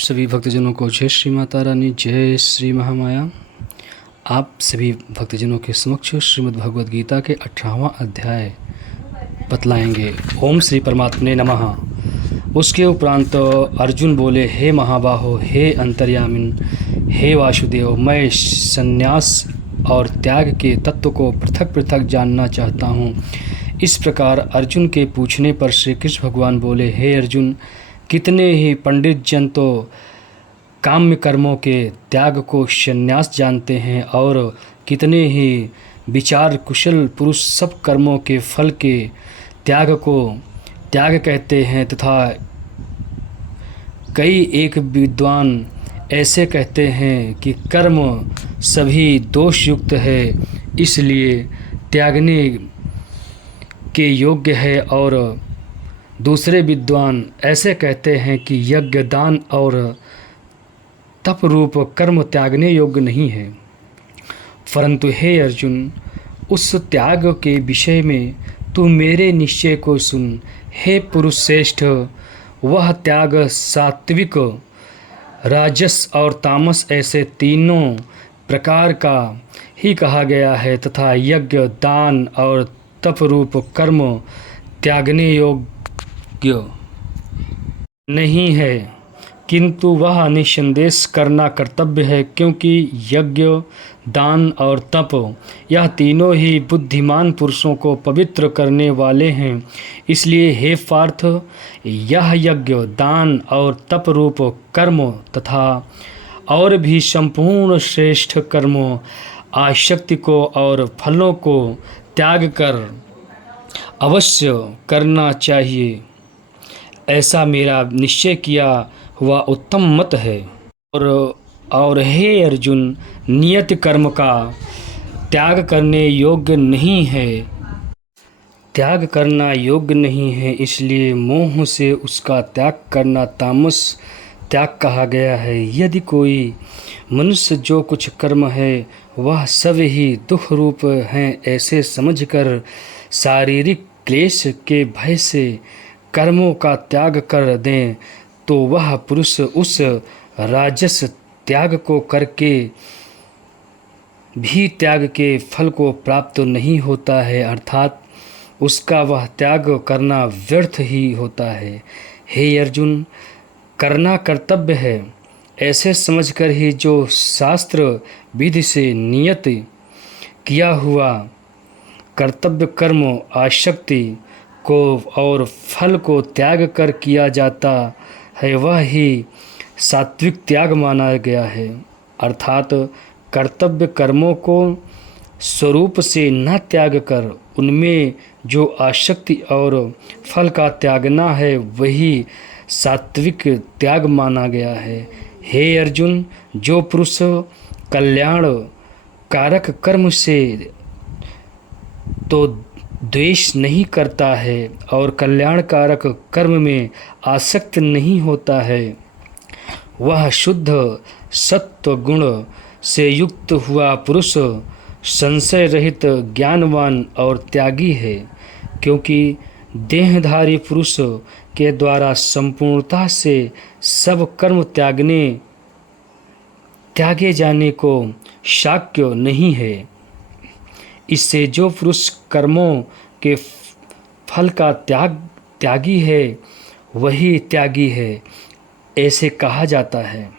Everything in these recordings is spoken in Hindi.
सभी भक्तजनों को जय श्री माता रानी, जय श्री महामाया। आप सभी भक्तजनों के समक्ष श्रीमद् भगवद गीता के 18वां अध्याय बतलाएंगे। ओम श्री परमात्मने नमः। उसके उपरांत अर्जुन बोले, हे महाबाहो, हे अंतर्यामिन, हे वासुदेव, मैं संन्यास और त्याग के तत्व को पृथक पृथक जानना चाहता हूँ। इस प्रकार अर्जुन के पूछने पर श्री कृष्ण भगवान बोले, हे अर्जुन, कितने ही पंडित जन तो काम्य कर्मों के त्याग को संन्यास जानते हैं और कितने ही विचार कुशल पुरुष सब कर्मों के फल के त्याग को त्याग कहते हैं, तथा कई एक विद्वान ऐसे कहते हैं कि कर्म सभी दोष युक्त है, इसलिए त्यागने के योग्य है, और दूसरे विद्वान ऐसे कहते हैं कि यज्ञ, दान और तप रूप कर्म त्यागने योग्य नहीं है। परंतु हे अर्जुन, उस त्याग के विषय में तू मेरे निश्चय को सुन। हे पुरुष श्रेष्ठ, वह त्याग सात्विक, राजस और तामस ऐसे तीनों प्रकार का ही कहा गया है, तथा यज्ञ, दान और तप रूप कर्म त्यागने योग्य नहीं है, किंतु वह निसंदेह करना कर्तव्य है, क्योंकि यज्ञ, दान और तप यह तीनों ही बुद्धिमान पुरुषों को पवित्र करने वाले हैं। इसलिए हे पार्थ, यह यज्ञ, दान और तप रूप कर्म तथा और भी संपूर्ण श्रेष्ठ कर्मों, आसक्ति को और फलों को त्याग कर अवश्य करना चाहिए, ऐसा मेरा निश्चय किया हुआ उत्तम मत है। और हे अर्जुन, नियत कर्म का त्याग करने योग्य नहीं है, त्याग करना योग्य नहीं है, इसलिए मोह से उसका त्याग करना तामस त्याग कहा गया है। यदि कोई मनुष्य जो कुछ कर्म है वह सब ही दुख रूप हैं ऐसे समझकर शारीरिक क्लेश के भय से कर्मों का त्याग कर दें, तो वह पुरुष उस राजस त्याग को करके भी त्याग के फल को प्राप्त नहीं होता है, अर्थात उसका वह त्याग करना व्यर्थ ही होता है। हे अर्जुन, करना कर्तव्य है ऐसे समझकर ही जो शास्त्र विधि से नियत किया हुआ कर्तव्य कर्म, आसक्ति को और फल को त्याग कर किया जाता है, वह ही सात्विक त्याग माना गया है। अर्थात कर्तव्य कर्मों को स्वरूप से न त्याग कर उनमें जो आसक्ति और फल का त्यागना है, वही सात्विक त्याग माना गया है। हे अर्जुन, जो पुरुष कल्याण कारक कर्म से तो द्वेष नहीं करता है और कल्याणकारक कर्म में आसक्त नहीं होता है, वह शुद्ध सत्व गुण से युक्त हुआ पुरुष संशय रहित, ज्ञानवान और त्यागी है। क्योंकि देहधारी पुरुष के द्वारा संपूर्णता से सब कर्म त्यागे जाने को शक्य नहीं है। इससे जो पुरुष कर्मों के फल का त्यागी है, वही त्यागी है ऐसे कहा जाता है।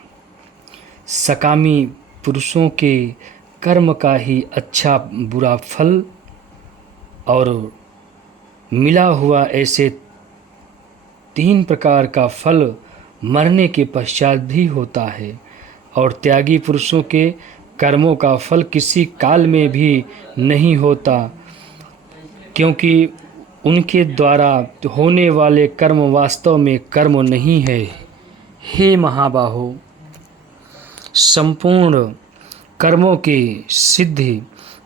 सकामी पुरुषों के कर्म का ही अच्छा बुरा फल और मिला हुआ ऐसे 3 प्रकार का फल मरने के पश्चात भी होता है, और त्यागी पुरुषों के कर्मों का फल किसी काल में भी नहीं होता, क्योंकि उनके द्वारा होने वाले कर्म वास्तव में कर्म नहीं है। हे महाबाहो, संपूर्ण कर्मों के सिद्धि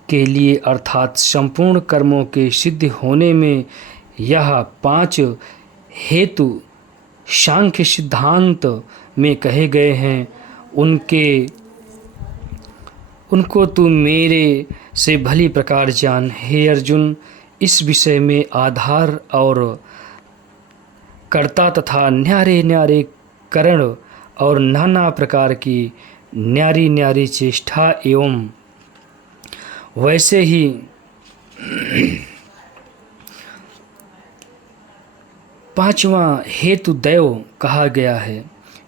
के लिए अर्थात संपूर्ण कर्मों के सिद्ध होने में यह 5 हेतु सांख्य सिद्धांत में कहे गए हैं, उनको तू मेरे से भली प्रकार जान। हे अर्जुन, इस विषय में आधार और कर्ता तथा न्यारे न्यारे करण और नाना प्रकार की न्यारी न्यारी चेष्टा एवं वैसे ही पांचवा हेतु दैव कहा गया है,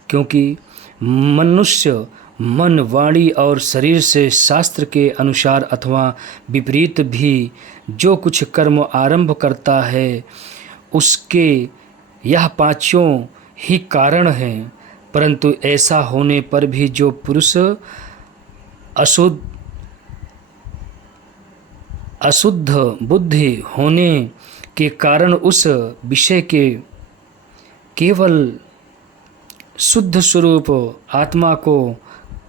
क्योंकि मनुष्य मन, वाणी और शरीर से शास्त्र के अनुसार अथवा विपरीत भी जो कुछ कर्म आरंभ करता है उसके यह पांचों ही कारण हैं। परंतु ऐसा होने पर भी जो पुरुष अशुद्ध बुद्धि होने के कारण उस विषय के केवल शुद्ध स्वरूप आत्मा को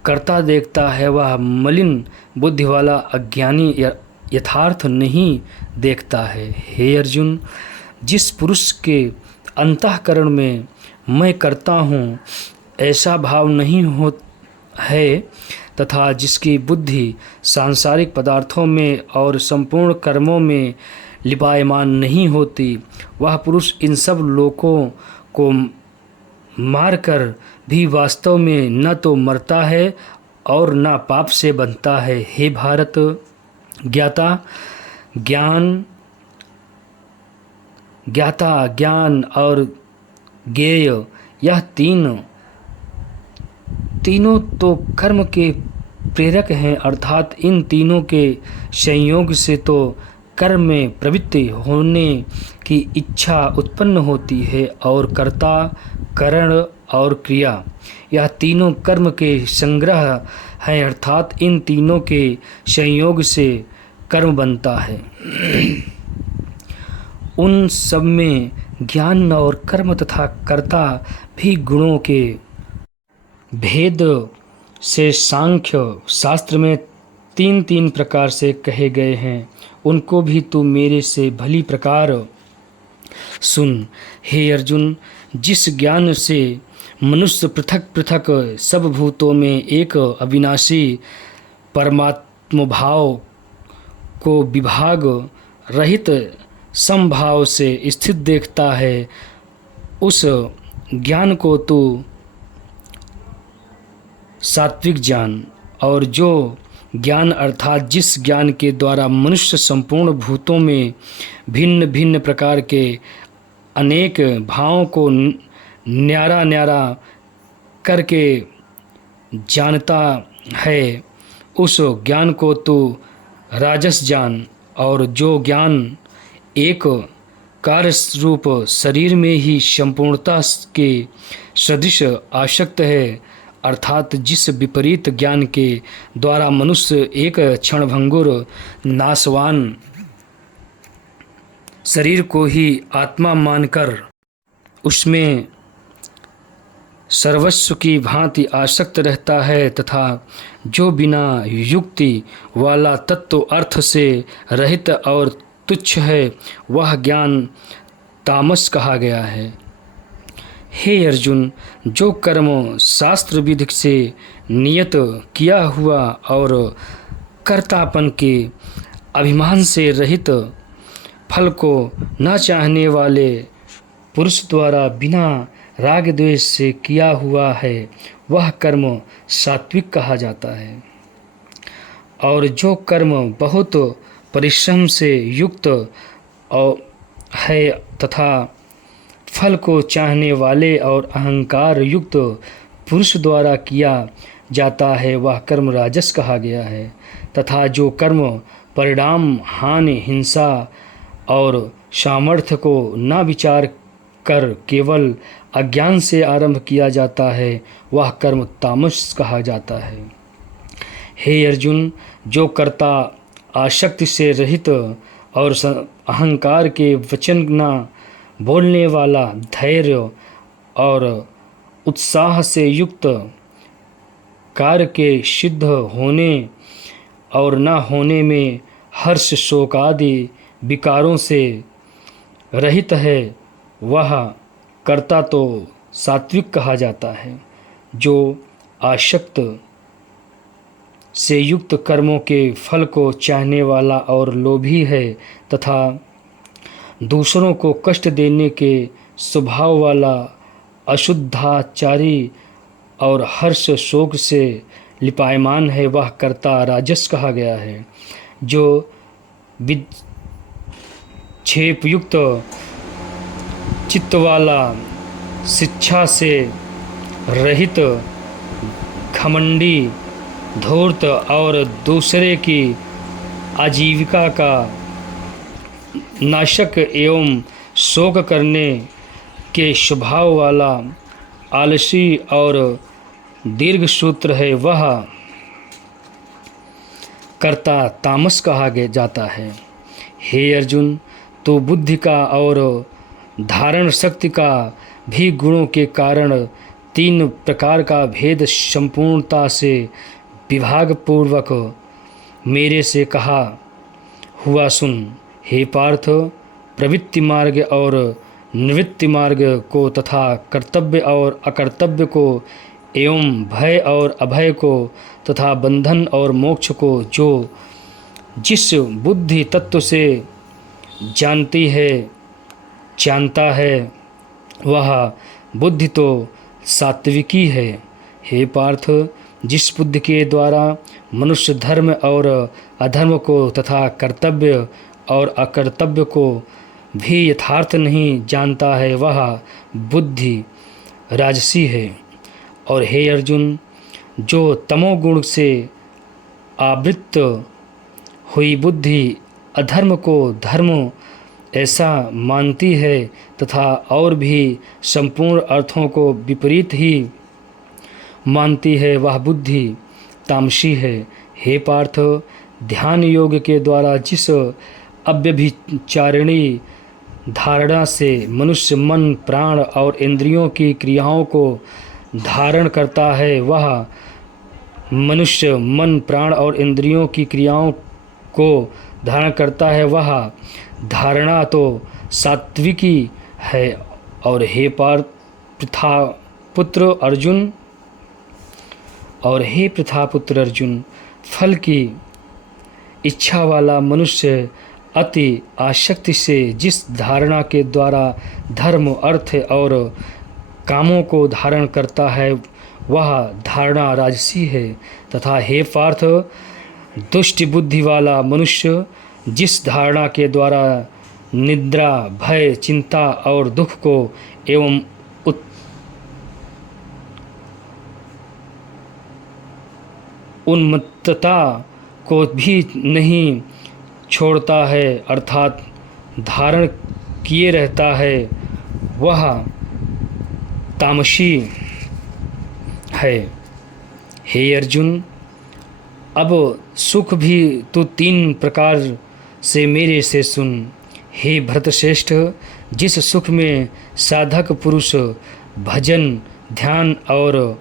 कर्ता देखता है, वह मलिन बुद्धि वाला अज्ञानी यथार्थ नहीं देखता है। हे अर्जुन, जिस पुरुष के अंतःकरण में मैं करता हूँ ऐसा भाव नहीं हो है तथा जिसकी बुद्धि सांसारिक पदार्थों में और संपूर्ण कर्मों में लिपायमान नहीं होती, वह पुरुष इन सब लोगों को मारकर भी वास्तव में न तो मरता है और न पाप से बनता है। हे भारत, ज्ञाता ज्ञान और ज्ञेय यह तीनों तो कर्म के प्रेरक हैं, अर्थात इन तीनों के संयोग से तो कर्म में प्रवृत्ति होने की इच्छा उत्पन्न होती है और कर्ता, करण और क्रिया यह तीनों कर्म के संग्रह हैं, अर्थात इन तीनों के संयोग से कर्म बनता है। उन सब में ज्ञान और कर्म तथा कर्ता भी गुणों के भेद से सांख्य शास्त्र में तीन तीन प्रकार से कहे गए हैं, उनको भी तू मेरे से भली प्रकार सुन। हे अर्जुन, जिस ज्ञान से मनुष्य पृथक पृथक सब भूतों में एक अविनाशी परमात्म भाव को विभाग रहित समभाव से स्थित देखता है, उस ज्ञान को तू सात्विक जान। और जो ज्ञान अर्थात जिस ज्ञान के द्वारा मनुष्य संपूर्ण भूतों में भिन्न भिन्न प्रकार के अनेक भावों को न्यारा न्यारा करके जानता है, उस ज्ञान को तू राजस जान। और जो ज्ञान एक कार्य रूप शरीर में ही संपूर्णता के सदृश आसक्त है, अर्थात जिस विपरीत ज्ञान के द्वारा मनुष्य एक क्षणभंगुर नाशवान शरीर को ही आत्मा मानकर उसमें सर्वस्व की भांति आसक्त रहता है, तथा जो बिना युक्ति वाला तत्व अर्थ से रहित और तुच्छ है, वह ज्ञान तामस कहा गया है। हे अर्जुन, जो कर्म शास्त्र विधि से नियत किया हुआ और कर्तापन के अभिमान से रहित फल को न चाहने वाले पुरुष द्वारा बिना राग द्वेष से किया हुआ है, वह कर्म सात्विक कहा जाता है। और जो कर्म बहुत परिश्रम से युक्त है तथा फल को चाहने वाले और अहंकार युक्त पुरुष द्वारा किया जाता है, वह कर्म राजस कहा गया है। तथा जो कर्म परिणाम, हानि, हिंसा और सामर्थ्य को न विचार कर केवल अज्ञान से आरंभ किया जाता है, वह कर्म तामस कहा जाता है। हे अर्जुन, जो कर्ता आसक्ति से रहित और अहंकार के वचन न बोलने वाला, धैर्य और उत्साह से युक्त, कार्य के सिद्ध होने और न होने में हर्ष शोक आदि विकारों से रहित है, वह कर्ता तो सात्विक कहा जाता है। जो आसक्त से युक्त कर्मों के फल को चाहने वाला और लोभी है तथा दूसरों को कष्ट देने के स्वभाव वाला, अशुद्धाचारी और हर्ष शोक से लिपायमान है, वह कर्ता राजस कहा गया है। जो विक्षेपयुक्त चित्त वाला, शिक्षा से रहित, घमंडी, धूर्त और दूसरे की आजीविका का नाशक एवं शोक करने के स्वभाव वाला, आलसी और दीर्घ सूत्र है, वह कर्ता तामस कहा जाता है। हे अर्जुन, तो बुद्धि का और धारण शक्ति का भी गुणों के कारण 3 प्रकार का भेद संपूर्णता से विभाग पूर्वक मेरे से कहा हुआ सुन। हे पार्थ, प्रवृत्ति मार्ग और निवृत्ति मार्ग को तथा कर्तव्य और अकर्तव्य को एवं भय और अभय को तथा बंधन और मोक्ष को जो जिस बुद्धि तत्व से जानता है वह बुद्धि तो सात्विकी है। हे पार्थ, जिस बुद्धि के द्वारा मनुष्य धर्म और अधर्म को तथा कर्तव्य और अकर्तव्य को भी यथार्थ नहीं जानता है, वह बुद्धि राजसी है। और हे अर्जुन, जो तमोगुण से आवृत्त हुई बुद्धि अधर्म को धर्म ऐसा मानती है तथा और भी संपूर्ण अर्थों को विपरीत ही मानती है, वह बुद्धि तामसी है। हे पार्थ, ध्यान योग के द्वारा जिस अव्यभिचारिणी धारणा से मनुष्य मन, प्राण और इंद्रियों की क्रियाओं को धारण करता है, वह मनुष्य मन, प्राण और इंद्रियों की क्रियाओं को धारण करता है, वह धारणा तो सात्विकी है। और हे पृथापुत्र अर्जुन, फल की इच्छा वाला मनुष्य अति आसक्ति से जिस धारणा के द्वारा धर्म, अर्थ और कामों को धारण करता है, वह धारणा राजसी है। तथा हे पार्थ, दुष्ट बुद्धि वाला मनुष्य जिस धारणा के द्वारा निद्रा, भय, चिंता और दुख को एवं उन्मत्तता को भी नहीं छोड़ता है, अर्थात धारण किए रहता है, वह तामसी है। हे अर्जुन, अब सुख भी तो 3 प्रकार से मेरे से सुन। हे भरतश्रेष्ठ, जिस सुख में साधक पुरुष भजन, ध्यान और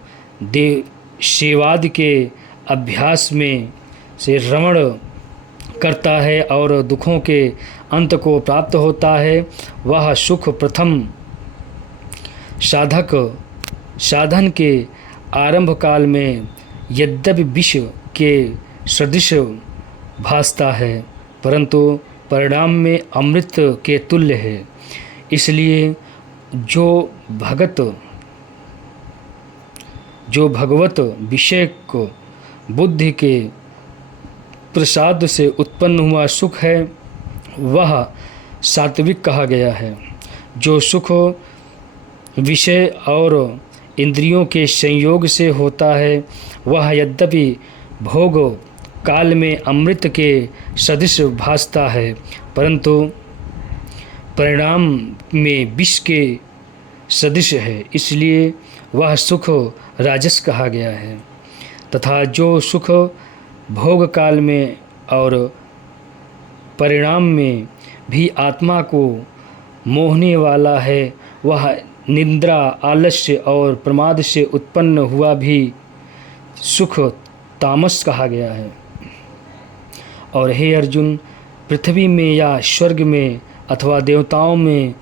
सेवादि के अभ्यास में से रमण करता है और दुखों के अंत को प्राप्त होता है, वह सुख प्रथम साधन के आरंभ काल में यद्यपि विष के सदृश भासता है, परंतु परिणाम में अमृत के तुल्य है। इसलिए जो भगवत विषय को बुद्धि के प्रसाद से उत्पन्न हुआ सुख है, वह सात्विक कहा गया है। जो सुख विषय और इंद्रियों के संयोग से होता है, वह यद्यपि भोग काल में अमृत के सदृश भासता है, परंतु परिणाम में विष के सदृश है। इसलिए वह सुख राजस कहा गया है। तथा जो सुख भोग काल में और परिणाम में भी आत्मा को मोहने वाला है, वह निद्रा, आलस्य और प्रमाद से उत्पन्न हुआ भी सुख तामस कहा गया है। और हे अर्जुन, पृथ्वी में या स्वर्ग में अथवा देवताओं में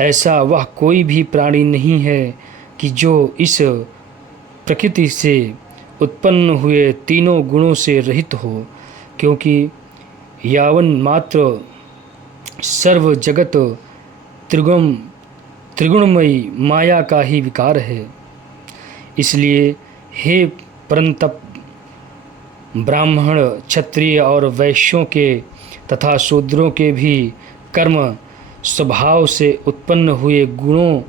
ऐसा वह कोई भी प्राणी नहीं है कि जो इस प्रकृति से उत्पन्न हुए तीनों गुणों से रहित हो, क्योंकि यावन मात्र सर्व जगत त्रिगुणमयी माया का ही विकार है। इसलिए हे परंतप ब्राह्मण, क्षत्रिय और वैश्यों के तथा शूद्रों के भी कर्म स्वभाव से उत्पन्न हुए गुणों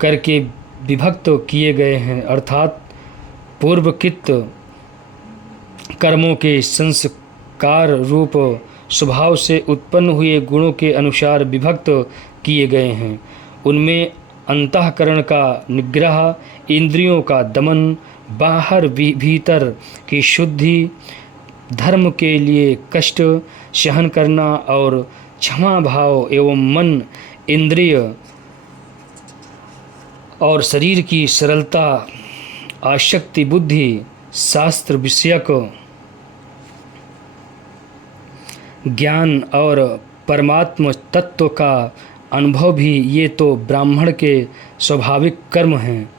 करके विभक्त किए गए हैं, अर्थात पूर्वकृत कर्मों के संस्कार रूप स्वभाव से उत्पन्न हुए गुणों के अनुसार विभक्त किए गए हैं। उनमें अंतःकरण का निग्रह, इंद्रियों का दमन, बाहर भीतर की शुद्धि, धर्म के लिए कष्ट सहन करना और क्षमा भाव एवं मन, इंद्रिय और शरीर की सरलता, आसक्ति बुद्धि, शास्त्र विषयक ज्ञान और परमात्म तत्व का अनुभव भी, ये तो ब्राह्मण के स्वाभाविक कर्म हैं।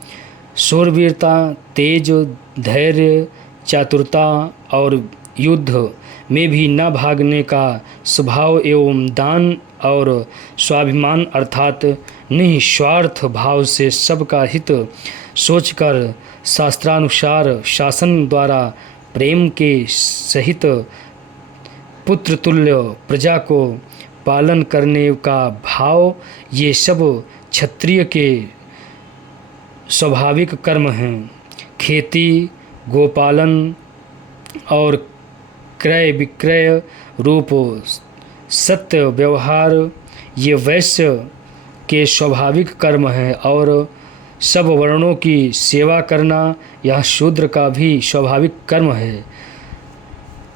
शूरवीरता, तेज, धैर्य, चातुरता और युद्ध में भी न भागने का स्वभाव एवं दान और स्वाभिमान अर्थात निस्वार्थ भाव से सबका हित सोचकर शास्त्रानुसार शासन द्वारा प्रेम के सहित पुत्रतुल्य प्रजा को पालन करने का भाव, ये सब क्षत्रिय के स्वाभाविक कर्म हैं। खेती, गोपालन और क्रय विक्रय रूप सत्य व्यवहार ये वैश्य के स्वाभाविक कर्म हैं और सब वर्णों की सेवा करना यह शूद्र का भी स्वाभाविक कर्म है।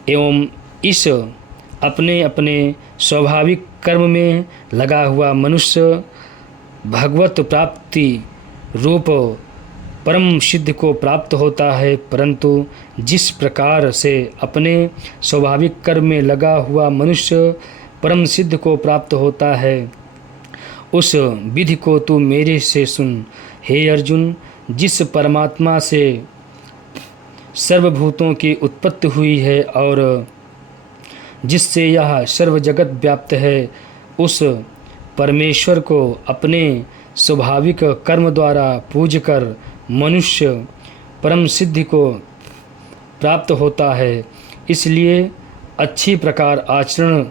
एवं इस अपने अपने स्वाभाविक कर्म में लगा हुआ मनुष्य भगवत प्राप्ति रूप परम सिद्ध को प्राप्त होता है, परंतु जिस प्रकार से अपने स्वाभाविक कर्म में लगा हुआ मनुष्य परम सिद्ध को प्राप्त होता है, उस विधि को तू मेरे से सुन। हे अर्जुन, जिस परमात्मा से सर्वभूतों की उत्पत्ति हुई है और जिससे यह सर्व जगत व्याप्त है, उस परमेश्वर को अपने स्वाभाविक कर्म द्वारा पूजकर मनुष्य परम सिद्धि को प्राप्त होता है। इसलिए अच्छी प्रकार आचरण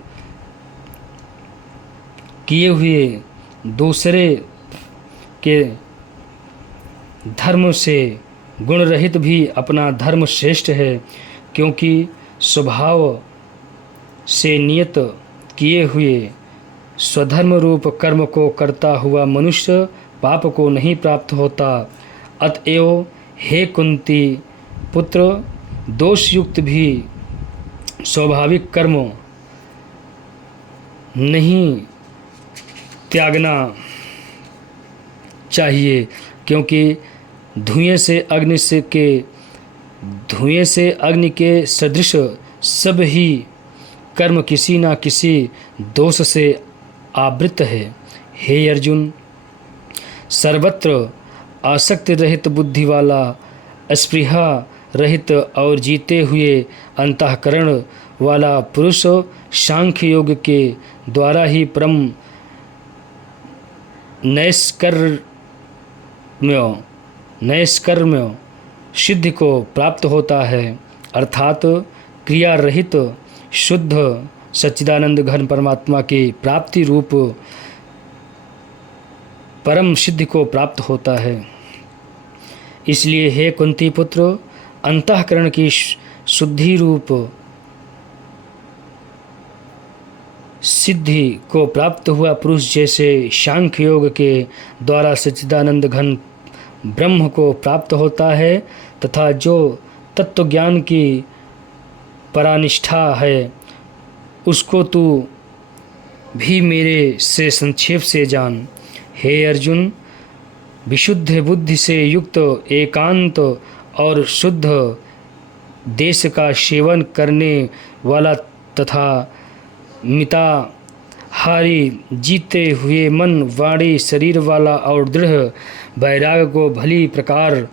किए हुए दूसरे के धर्म से गुण रहित भी अपना धर्म श्रेष्ठ है, क्योंकि स्वभाव से नियत किए हुए स्वधर्म रूप कर्म को करता हुआ मनुष्य पाप को नहीं प्राप्त होता। अतएव हे कुंती पुत्र, दोषयुक्त भी स्वाभाविक कर्म नहीं त्यागना चाहिए, क्योंकि धुएं से अग्नि के सदृश सब ही कर्म किसी न किसी दोष से आवृत है। हे अर्जुन, सर्वत्र आसक्ति रहित बुद्धि वाला, अस्पृहा रहित और जीते हुए अंतःकरण वाला पुरुष सांख्य योग के द्वारा ही परम नैष्कर्म्य सिद्धि को प्राप्त होता है, अर्थात क्रिया रहित शुद्ध सच्चिदानंद घन परमात्मा की प्राप्ति रूप परम सिद्धि को प्राप्त होता है। इसलिए हे कुंती पुत्र, अंतःकरण की शुद्धि रूप सिद्धि को प्राप्त हुआ पुरुष जैसे सांख्य योग के द्वारा सच्चिदानंद घन ब्रह्म को प्राप्त होता है, तथा जो तत्व ज्ञान की परानिष्ठा है उसको तू भी मेरे से संक्षेप से जान। हे अर्जुन, विशुद्ध बुद्धि से युक्त एकांत और शुद्ध देश का सेवन करने वाला तथा मिताहारी, जीते हुए मन वाणी शरीर वाला और दृढ़ वैराग्य को भली प्रकार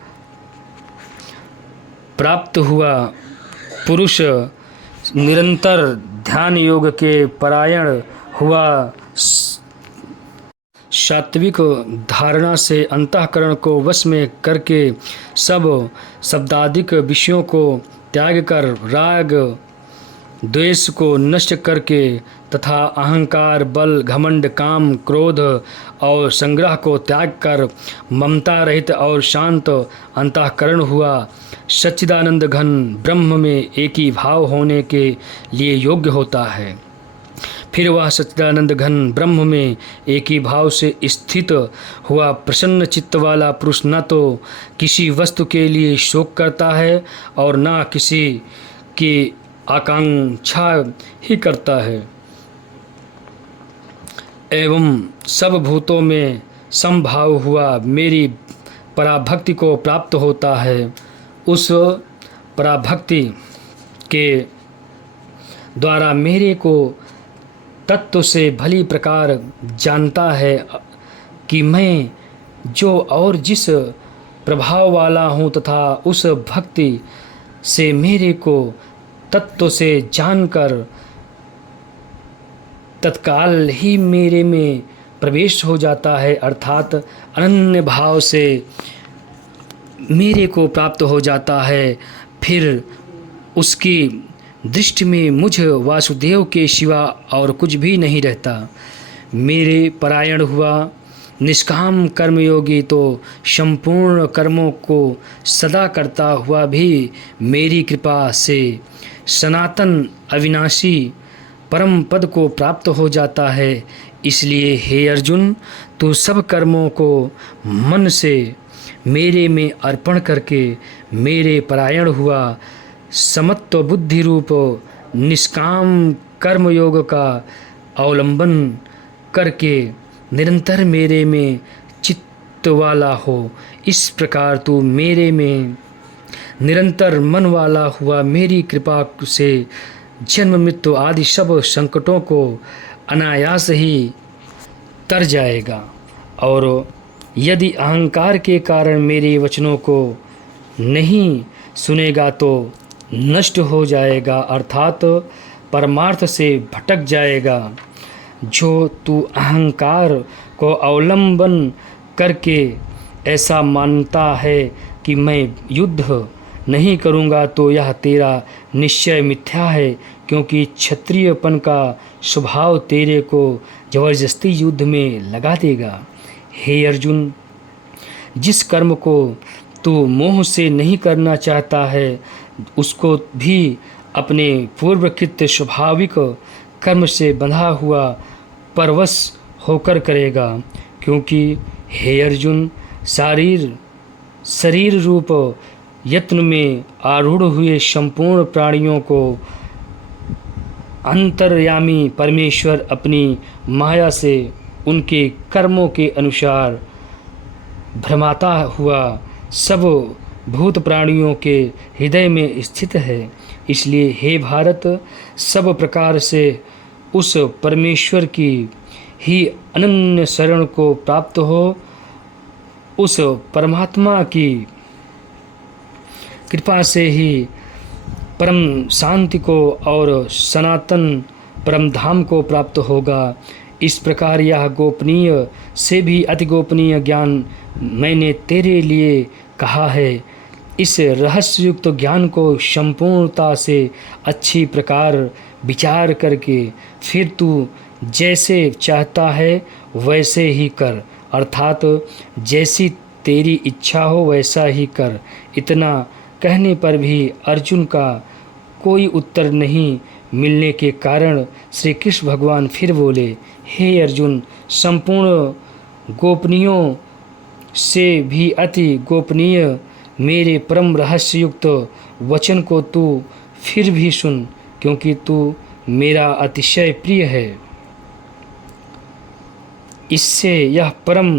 प्राप्त हुआ पुरुष निरंतर ध्यान योग के परायण हुआ सात्विक धारणा से अंतःकरण को वश में करके सब शब्दादिक विषयों को त्याग कर राग द्वेष को नष्ट करके तथा अहंकार बल घमंड काम क्रोध और संग्रह को त्याग कर ममता रहित और शांत अंतःकरण हुआ सच्चिदानंद घन ब्रह्म में एक ही भाव होने के लिए योग्य होता है। फिर वह सच्चिदानंद घन ब्रह्म में एक ही भाव से स्थित हुआ प्रसन्न चित्त वाला पुरुष न तो किसी वस्तु के लिए शोक करता है और न किसी की आकांक्षा ही करता है एवं सब भूतों में समभाव हुआ मेरी पराभक्ति को प्राप्त होता है। उस पराभक्ति के द्वारा मेरे को तत्व से भली प्रकार जानता है कि मैं जो और जिस प्रभाव वाला हूँ तथा उस भक्ति से मेरे को तत्व से जानकर तत्काल ही मेरे में प्रवेश हो जाता है, अर्थात अनन्य भाव से मेरे को प्राप्त हो जाता है। फिर उसकी दृष्टि में मुझ वासुदेव के सिवा और कुछ भी नहीं रहता। मेरे परायण हुआ निष्काम कर्मयोगी तो संपूर्ण कर्मों को सदा करता हुआ भी मेरी कृपा से सनातन अविनाशी परम पद को प्राप्त हो जाता है। इसलिए हे अर्जुन, तू सब कर्मों को मन से मेरे में अर्पण करके मेरे परायण हुआ समत्व बुद्धि रूप निष्काम कर्मयोग का अवलंबन करके निरंतर मेरे में चित्त वाला हो। इस प्रकार तू मेरे में निरंतर मन वाला हुआ मेरी कृपा से जन्म मृत्यु आदि सब संकटों को अनायास ही तर जाएगा। और यदि अहंकार के कारण मेरे वचनों को नहीं सुनेगा तो नष्ट हो जाएगा, अर्थात परमार्थ से भटक जाएगा। जो तू अहंकार को अवलंबन करके ऐसा मानता है कि मैं युद्ध नहीं करूँगा तो यह तेरा निश्चय मिथ्या है, क्योंकि क्षत्रियपन का स्वभाव तेरे को जबरदस्ती युद्ध में लगा देगा। हे अर्जुन, जिस कर्म को तू मोह से नहीं करना चाहता है उसको भी अपने पूर्वकृत स्वाभाविक कर्म से बंधा हुआ परवश होकर करेगा, क्योंकि हे अर्जुन, शरीर रूप यत्न में आरूढ़ हुए संपूर्ण प्राणियों को अंतर्यामी परमेश्वर अपनी माया से उनके कर्मों के अनुसार भ्रमाता हुआ सब भूत प्राणियों के हृदय में स्थित है। इसलिए हे भारत, सब प्रकार से उस परमेश्वर की ही अनन्य शरण को प्राप्त हो। उस परमात्मा की कृपा से ही परम शांति को और सनातन परम धाम को प्राप्त होगा। इस प्रकार यह गोपनीय से भी अति गोपनीय ज्ञान मैंने तेरे लिए कहा है। इस रहस्ययुक्त ज्ञान को संपूर्णता से अच्छी प्रकार विचार करके फिर तू जैसे चाहता है वैसे ही कर, अर्थात जैसी तेरी इच्छा हो वैसा ही कर। इतना कहने पर भी अर्जुन का कोई उत्तर नहीं मिलने के कारण श्री कृष्ण भगवान फिर बोले, हे अर्जुन, संपूर्ण गोपनीयों से भी अति गोपनीय मेरे परम रहस्ययुक्त वचन को तू फिर भी सुन, क्योंकि तू मेरा अतिशय प्रिय है। इससे यह परम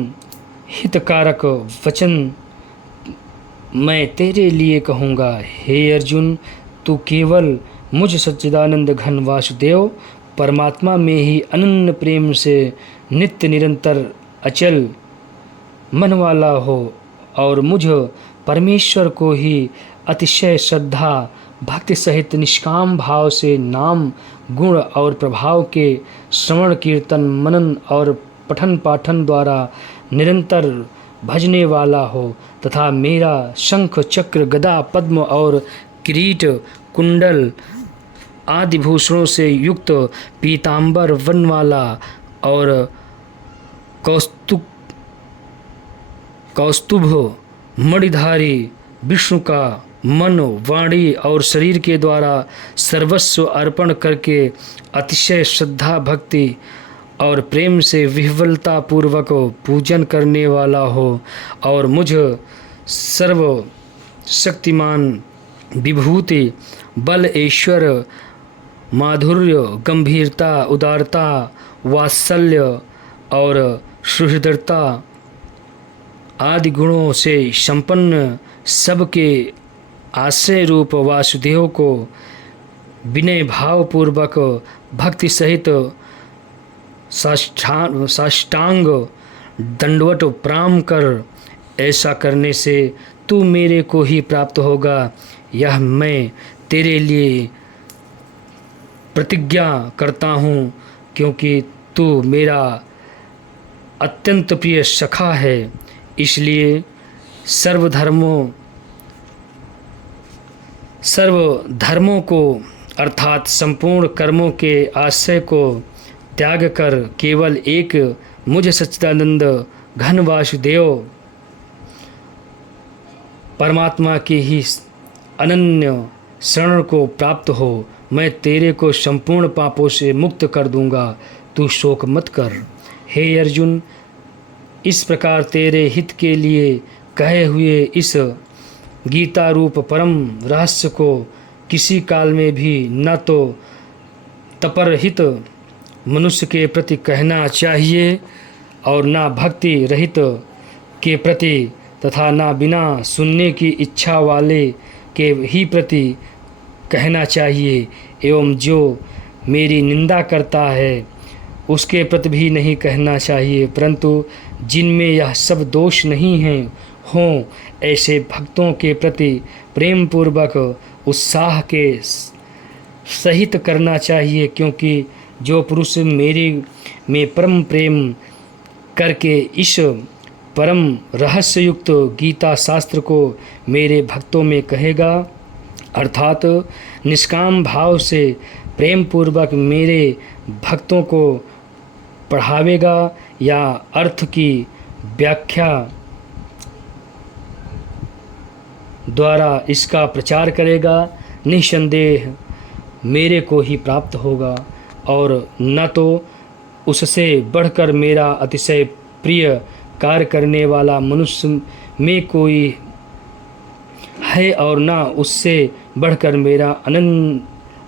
हितकारक वचन मैं तेरे लिए कहूँगा। हे अर्जुन, तू केवल मुझ सच्चिदानंद घन वासुदेव परमात्मा में ही अनन्य प्रेम से नित्य निरंतर अचल मन वाला हो और मुझ परमेश्वर को ही अतिशय श्रद्धा भक्ति सहित निष्काम भाव से नाम गुण और प्रभाव के श्रवण कीर्तन मनन और पठन पाठन द्वारा निरंतर भजने वाला हो तथा मेरा शंख चक्र गदा पद्म और किरीट कुंडल आदि भूषणों से युक्त पीतांबर वन वाला और कौस्तुभ मणिधारी विष्णु का मन वाणी और शरीर के द्वारा सर्वस्व अर्पण करके अतिशय श्रद्धा भक्ति और प्रेम से विह्वलता पूर्वक पूजन करने वाला हो और मुझ सर्व शक्तिमान विभूति बल ऐश्वर माधुर्य गंभीरता उदारता वात्सल्य और सुहृदता आदि गुणों से संपन्न सबके आश्रय रूप वासुदेव को विनय भावपूर्वक भक्ति सहित साष्टांग दंडवत प्रणाम कर, ऐसा करने से तू मेरे को ही प्राप्त होगा। यह मैं तेरे लिए प्रतिज्ञा करता हूँ, क्योंकि तू मेरा अत्यंत प्रिय सखा है। इसलिए सर्वधर्मों को अर्थात संपूर्ण कर्मों के आश्रय को त्याग कर केवल एक मुझ सच्चिदानंद घन वासुदेव परमात्मा के ही अनन्य शरण को प्राप्त हो। मैं तेरे को संपूर्ण पापों से मुक्त कर दूंगा, तू शोक मत कर। हे अर्जुन, इस प्रकार तेरे हित के लिए कहे हुए इस गीता रूप परम रहस्य को किसी काल में भी न तो तपरहित मनुष्य के प्रति कहना चाहिए और न भक्ति रहित के प्रति तथा न बिना सुनने की इच्छा वाले के ही प्रति कहना चाहिए, एवं जो मेरी निंदा करता है उसके प्रति भी नहीं कहना चाहिए। परंतु जिनमें यह सब दोष नहीं हैं हों, ऐसे भक्तों के प्रति प्रेम पूर्वक उत्साह के सहित करना चाहिए, क्योंकि जो पुरुष मेरे में परम प्रेम करके इस परम रहस्य युक्त गीता शास्त्र को मेरे भक्तों में कहेगा, अर्थात निष्काम भाव से प्रेम पूर्वक मेरे भक्तों को पढ़ावेगा या अर्थ की व्याख्या द्वारा इसका प्रचार करेगा, निसंदेह मेरे को ही प्राप्त होगा और न तो उससे बढ़कर मेरा अतिशय प्रिय कार्य करने वाला मनुष्य में कोई है और न उससे बढ़कर मेरा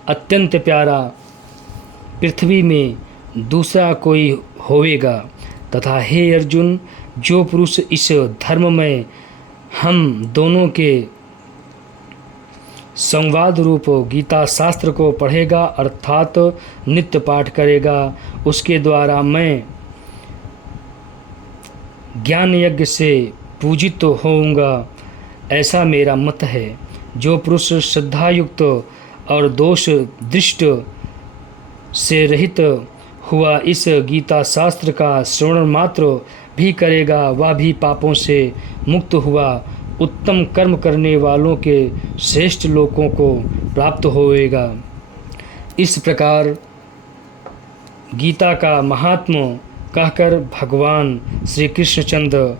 अत्यंत प्यारा पृथ्वी में दूसरा कोई होवेगा। तथा हे अर्जुन, जो पुरुष इस धर्म में हम दोनों के संवाद रूप गीता शास्त्र को पढ़ेगा अर्थात नित्य पाठ करेगा, उसके द्वारा मैं ज्ञान यज्ञ से पूजित तो होऊंगा, ऐसा मेरा मत है। जो पुरुष श्रद्धायुक्त और दोष दृष्ट से रहित हुआ इस गीता शास्त्र का श्रवण मात्र भी करेगा, वह भी पापों से मुक्त हुआ उत्तम कर्म करने वालों के श्रेष्ठ लोकों को प्राप्त होएगा। इस प्रकार गीता का महात्म्य कहकर भगवान श्री कृष्णचंद्र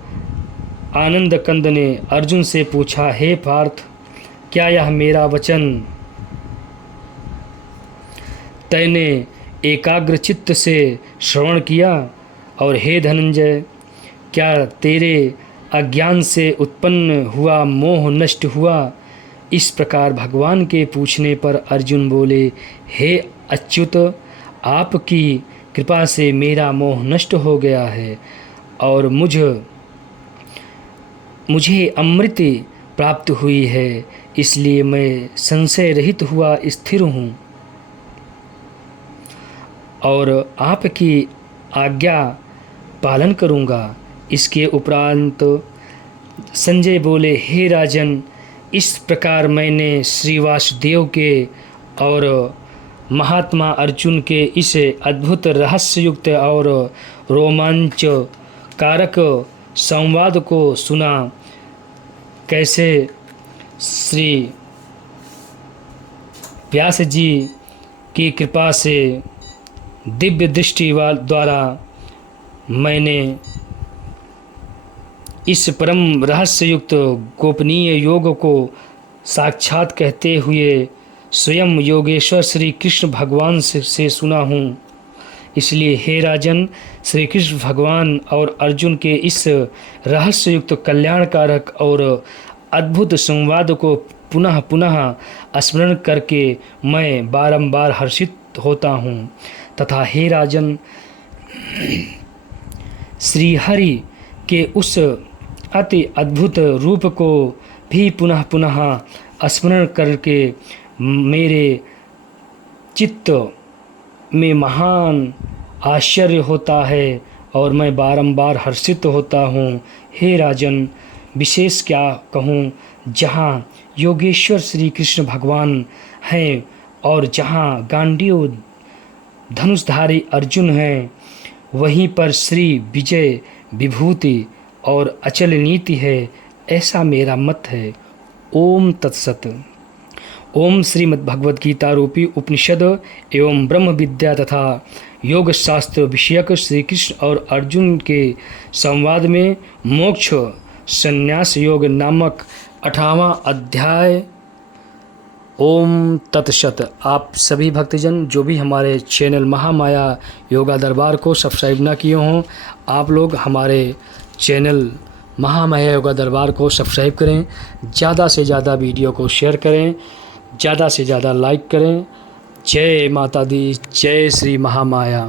आनंद कंद ने अर्जुन से पूछा, हे पार्थ, क्या यह मेरा वचन तैने एकाग्र चित्त से श्रवण किया? और हे धनंजय, क्या तेरे अज्ञान से उत्पन्न हुआ मोह नष्ट हुआ? इस प्रकार भगवान के पूछने पर अर्जुन बोले, हे अच्युत, आपकी कृपा से मेरा मोह नष्ट हो गया है और मुझे अमृत प्राप्त हुई है, इसलिए मैं संशय रहित हुआ स्थिर हूँ और आपकी आज्ञा पालन करूँगा। इसके उपरांत संजय बोले, हे राजन, इस प्रकार मैंने श्री वासुदेव के और महात्मा अर्जुन के इस अद्भुत रहस्ययुक्त और रोमांच कारक संवाद को सुना। कैसे श्री व्यास जी की कृपा से दिव्य दृष्टि द्वारा मैंने इस परम रहस्ययुक्त गोपनीय योग को साक्षात कहते हुए स्वयं योगेश्वर श्री कृष्ण भगवान से सुना हूँ। इसलिए हे राजन, श्री कृष्ण भगवान और अर्जुन के इस रहस्ययुक्त कल्याणकारक और अद्भुत संवाद को पुनः पुनः स्मरण करके मैं बारंबार हर्षित होता हूँ तथा हे राजन, श्री हरि के उस अति अद्भुत रूप को भी पुनः पुनः स्मरण करके मेरे चित्त में महान आश्चर्य होता है और मैं बारंबार हर्षित होता हूँ। हे राजन, विशेष क्या कहूँ, जहाँ योगेश्वर श्री कृष्ण भगवान हैं और जहाँ गांडीव धनुषधारी अर्जुन हैं, वहीं पर श्री विजय विभूति और अचल नीति है, ऐसा मेरा मत है। ओम तत्सत। ओम श्रीमद् भगवद गीता रूपी उपनिषद एवं ब्रह्म विद्या तथा योग शास्त्र विषयक श्री कृष्ण और अर्जुन के संवाद में मोक्ष संन्यास योग नामक 18वां अध्याय। ओम तत्सत। आप सभी भक्तजन जो भी हमारे चैनल महामाया योगा दरबार को सब्सक्राइब ना किए हों, आप लोग हमारे चैनल महामाया योगा दरबार को सब्सक्राइब करें, ज़्यादा से ज़्यादा वीडियो को शेयर करें, ज़्यादा से ज़्यादा लाइक करें। जय माता दी, जय श्री महामाया।